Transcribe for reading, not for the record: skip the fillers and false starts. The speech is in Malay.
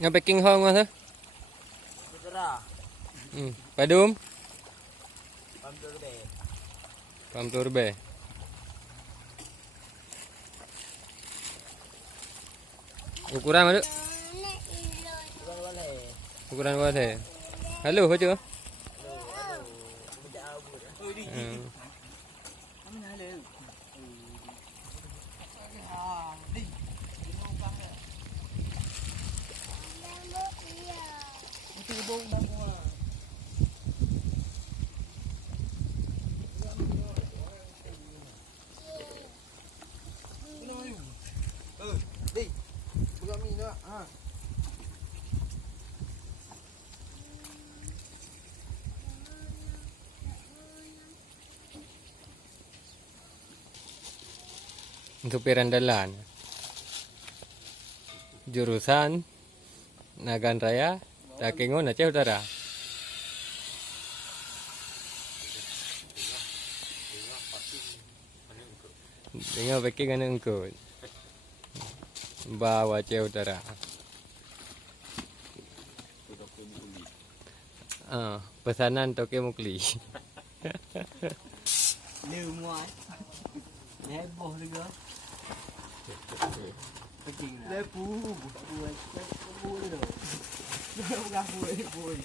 Nga packing hong nga sa? Padum? Pam turbe. Ukuran mana? Ukuran wala. Halo, hojo. Đi, bữa mì nữa. Untuk perandalan. Jurusan Nagan Raya, Takengon Aceh Utara. Dengan packing kan engkau. Bawa Aceh Utara. Pesanan Toke Mukli. Liu muai. Heboh juga. Lepu. Buat tu. Lepu tu. Bukan buat.